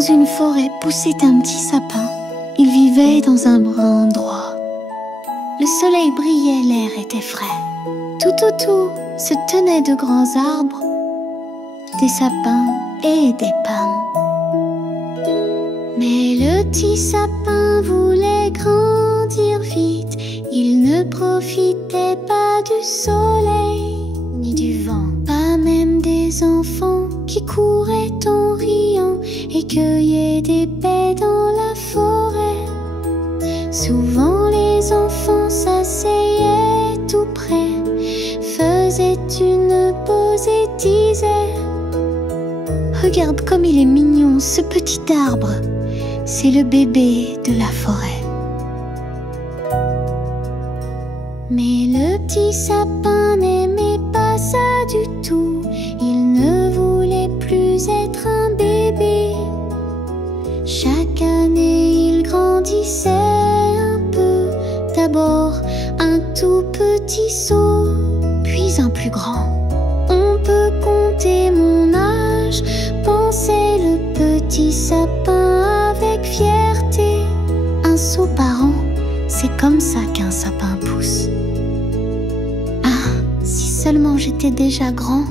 Dans une forêt poussait un petit sapin. Il vivait dans un brin droit. Le soleil brillait, l'air était frais. Tout autour se tenaient de grands arbres, des sapins et des pommes. Mais le petit sapin voulait grandir vite. Il ne profitait pas du soleil ni du vent, pas même des enfants qui couraient en riant et cueillaient des baies dans la forêt. Souvent les enfants s'asseyaient tout près, faisaient une pause et disaient: regarde comme il est mignon ce petit arbre, c'est le bébé de la forêt. Mais le petit sapin n'aimait pas ça du tout. Il ne voulait plus être un bébé. Chaque année il grandissait un peu. D'abord un tout petit saut, puis un plus grand. On peut compter mon âge, pensait le petit sapin avec fierté. Un saut par an, c'est comme ça qu'un sapin pousse. Ah, si seulement j'étais déjà grand,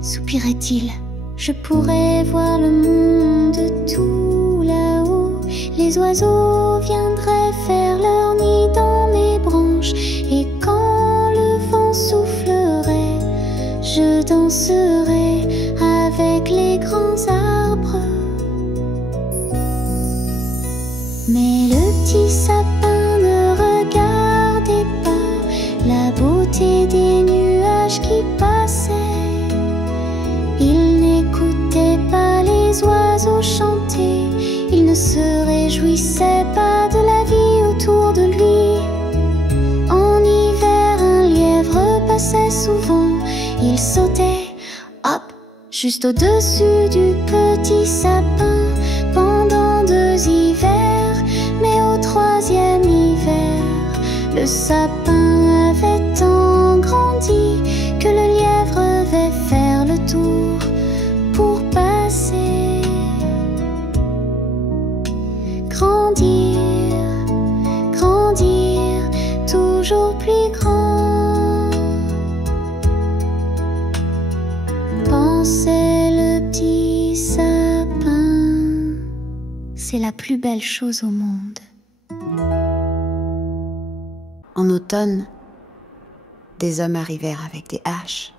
soupirait-il, je pourrais voir le monde tout là-haut. Les oiseaux viendraient faire leur nid dans mes branches, et quand le vent soufflerait, je danserais avec les grands arbres. Mais le petit sapin ne regardait pas la beauté des nuages qui passaient. Il n'écoutait pas les oiseaux chanter. Il ne se réjouissait pas de la vie autour de lui. En hiver, un lièvre passait souvent. Il sautait, hop, juste au-dessus du petit sapin pendant 2 hivers. Mais au 3e hiver, le sapin avait tant grandi que le lièvre avait faire le tour pour passer. Grandir, grandir, toujours plus grand, pensait le petit sapin. C'est la plus belle chose au monde. En automne, des hommes arrivèrent avec des haches.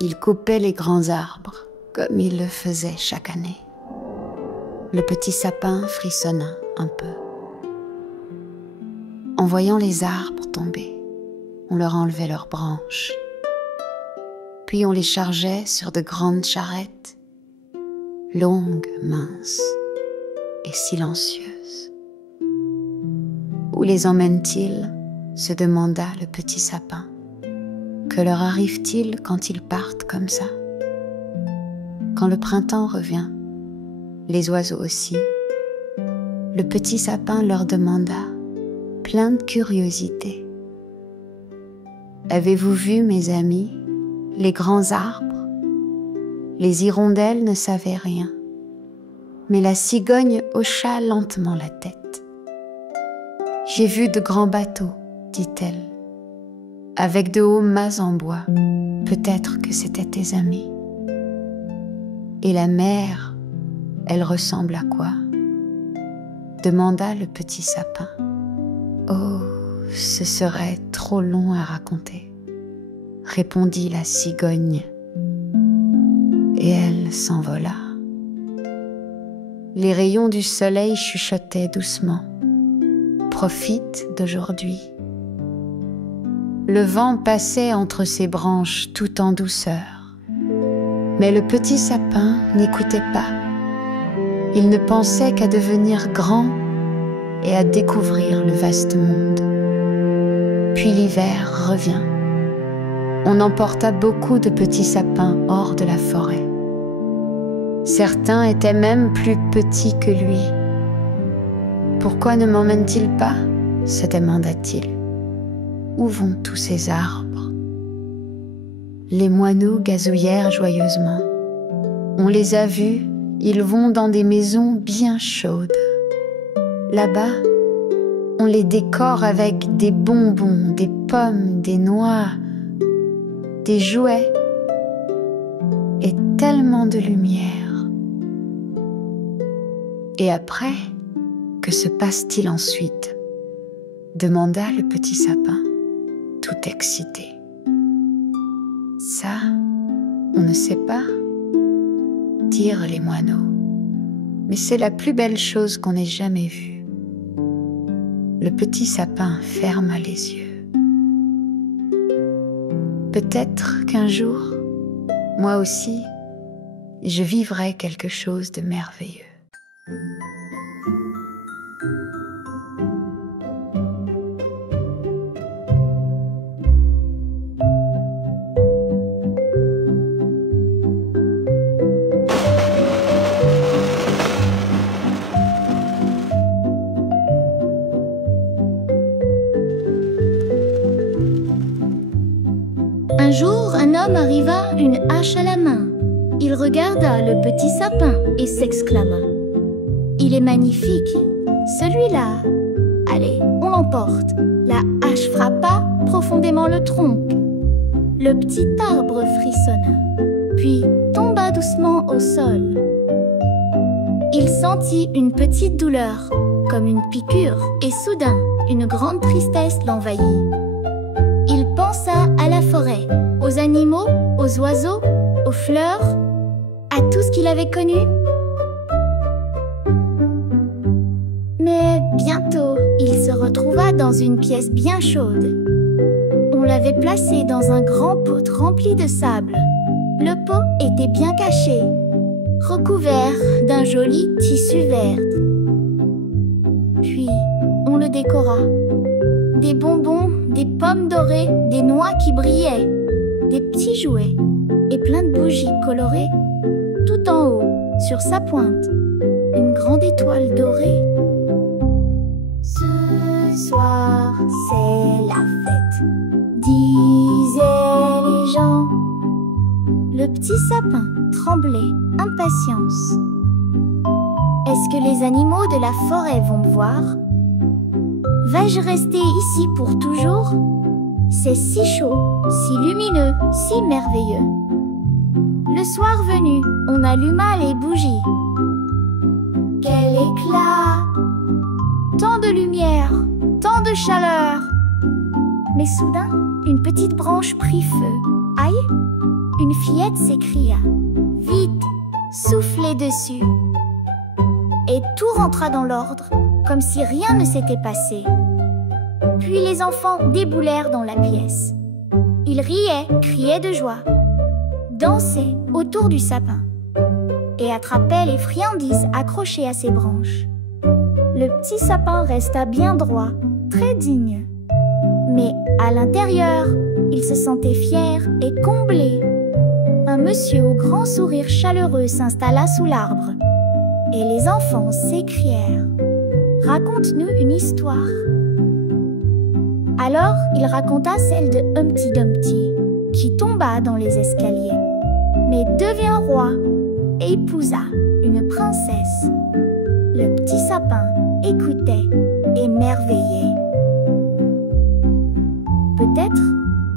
Ils coupaient les grands arbres comme ils le faisaient chaque année. Le petit sapin frissonna un peu. En voyant les arbres tomber, on leur enlevait leurs branches. Puis on les chargeait sur de grandes charrettes, longues, minces et silencieuses. Où les emmène-t-il ? Se demanda le petit sapin. Que leur arrive-t-il quand ils partent comme ça ? Quand le printemps revient, les oiseaux aussi, le petit sapin leur demanda, plein de curiosité: avez-vous vu, mes amis, les grands arbres ? Les hirondelles ne savaient rien, mais la cigogne hocha lentement la tête. J'ai vu de grands bateaux, dit-elle, avec de hauts mâts en bois. Peut-être que c'étaient tes amis. Et la mer, elle ressemble à quoi ? Demanda le petit sapin. Oh, ce serait trop long à raconter, répondit la cigogne. Et elle s'envola. Les rayons du soleil chuchotaient doucement. Profite d'aujourd'hui. Le vent passait entre ses branches tout en douceur. Mais le petit sapin n'écoutait pas. Il ne pensait qu'à devenir grand et à découvrir le vaste monde. Puis l'hiver revient. On emporta beaucoup de petits sapins hors de la forêt. Certains étaient même plus petits que lui. Pourquoi ne m'emmène-t-il pas ? Se demanda-t-il. Où vont tous ces arbres ? Les moineaux gazouillèrent joyeusement. On les a vus, ils vont dans des maisons bien chaudes. Là-bas, on les décore avec des bonbons, des pommes, des noix, des jouets et tellement de lumière. Et après, que se passe-t-il ensuite ? Demanda le petit sapin, tout excité. Ça, on ne sait pas, dirent les moineaux, mais c'est la plus belle chose qu'on ait jamais vue. Le petit sapin ferma les yeux. Peut-être qu'un jour, moi aussi, je vivrai quelque chose de merveilleux. Un jour, un homme arriva, une hache à la main. Il regarda le petit sapin et s'exclama: « Il est magnifique, celui-là. Allez, on l'emporte. » La hache frappa profondément le tronc. Le petit arbre frissonna, puis tomba doucement au sol. Il sentit une petite douleur, comme une piqûre, et soudain, une grande tristesse l'envahit. Il pensa à la forêt, aux animaux, aux oiseaux, aux fleurs, à tout ce qu'il avait connu. Mais bientôt, il se retrouva dans une pièce bien chaude. On l'avait placé dans un grand pot rempli de sable. Le pot était bien caché, recouvert d'un joli tissu vert. Puis, on le décora. Des bonbons, des pommes dorées, des noix qui brillaient, des petits jouets et plein de bougies colorées. Tout en haut, sur sa pointe, une grande étoile dorée. Ce soir, c'est la fête, disaient les gens. Le petit sapin tremblait, impatience. Est-ce que les animaux de la forêt vont me voir ? Vais-je rester ici pour toujours? C'est si chaud, si lumineux, si merveilleux. Le soir venu, on alluma les bougies. Quel éclat! Tant de lumière, tant de chaleur. Mais soudain, une petite branche prit feu. Aïe! Une fillette s'écria. Vite, soufflez dessus. Et tout rentra dans l'ordre, comme si rien ne s'était passé. Puis les enfants déboulèrent dans la pièce. Ils riaient, criaient de joie, dansaient autour du sapin et attrapaient les friandises accrochées à ses branches. Le petit sapin resta bien droit, très digne. Mais à l'intérieur, il se sentait fier et comblé. Un monsieur au grand sourire chaleureux s'installa sous l'arbre. Et les enfants s'écrièrent: « Raconte-nous une histoire. » Alors, il raconta celle de Humpty Dumpty, qui tomba dans les escaliers, mais devint roi et épousa une princesse. Le petit sapin écoutait, émerveillé. Peut-être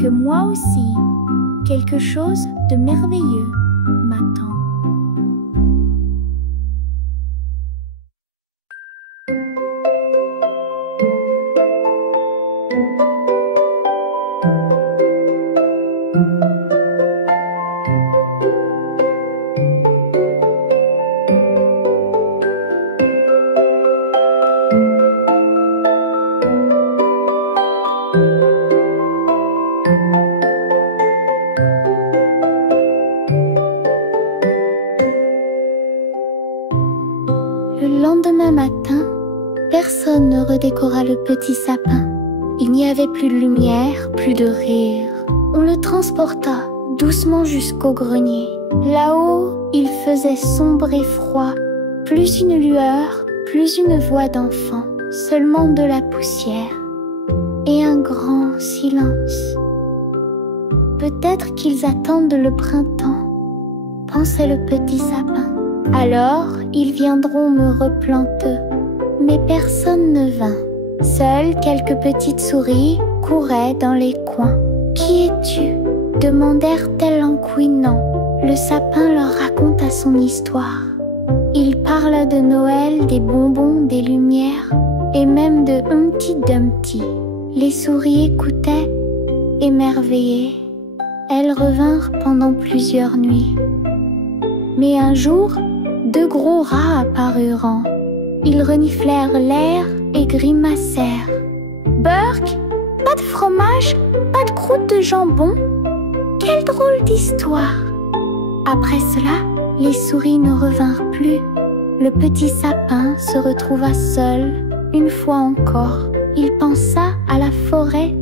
que moi aussi, quelque chose de merveilleux m'attend. Le lendemain matin, personne ne redécora le petit sapin. Il n'y avait plus de lumière, plus de rire. On le transporta doucement jusqu'au grenier. Là-haut, il faisait sombre et froid. Plus une lueur, plus une voix d'enfant. Seulement de la poussière et un grand silence. Peut-être qu'ils attendent le printemps. pensait le petit sapin. Alors, ils viendront me replanter. Mais personne ne vint. Seules quelques petites souris couraient dans les coins. « Qui es-tu » demandèrent-elles en couinant. Le sapin leur raconta son histoire. Il parla de Noël, des bonbons, des lumières, et même de Humpty Dumpty. Les souris écoutaient, émerveillées. Elles revinrent pendant plusieurs nuits. Mais un jour, deux gros rats apparurent. Ils reniflèrent l'air et grimacèrent. « Burk, pas de fromage, pas de croûte de jambon. Quelle drôle d'histoire !» Après cela, les souris ne revinrent plus. Le petit sapin se retrouva seul. Une fois encore, il pensa à la forêt,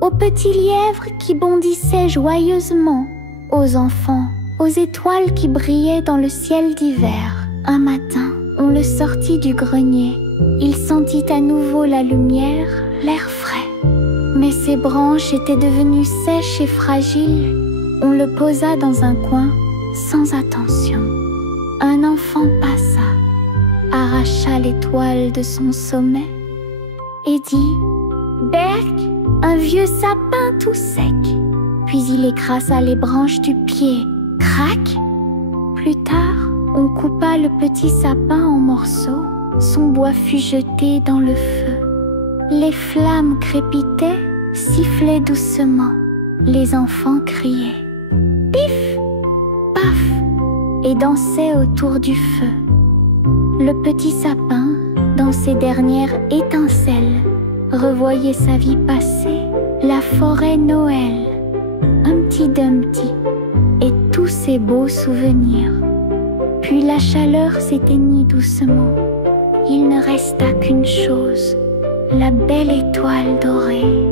aux petits lièvres qui bondissaient joyeusement, aux enfants, aux étoiles qui brillaient dans le ciel d'hiver. Un matin, on le sortit du grenier. Il sentit à nouveau la lumière, l'air frais. Mais ses branches étaient devenues sèches et fragiles. On le posa dans un coin, sans attention. Un enfant passa, arracha l'étoile de son sommet et dit « Berk, un vieux sapin tout sec !» Puis il écrasa les branches du pied. Crac! Plus tard, on coupa le petit sapin en morceaux. Son bois fut jeté dans le feu. Les flammes crépitaient, sifflaient doucement. Les enfants criaient « Pif! Paf !» et dansaient autour du feu. Le petit sapin, dans ses dernières étincelles, revoyait sa vie passée, la forêt Noël, Humpty Dumpty et tous ses beaux souvenirs. Puis la chaleur s'éteignit doucement. Il ne resta qu'une chose, la belle étoile dorée.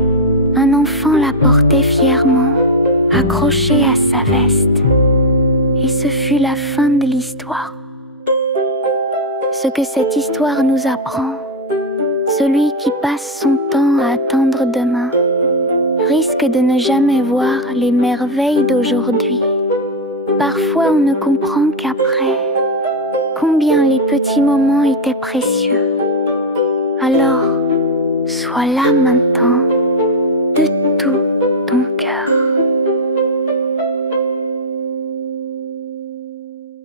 Un enfant la portait fièrement, accrochée à sa veste. Et ce fut la fin de l'histoire. Ce que cette histoire nous apprend, celui qui passe son temps à attendre demain risque de ne jamais voir les merveilles d'aujourd'hui. Parfois on ne comprend qu'après combien les petits moments étaient précieux. Alors, sois là maintenant, de tout.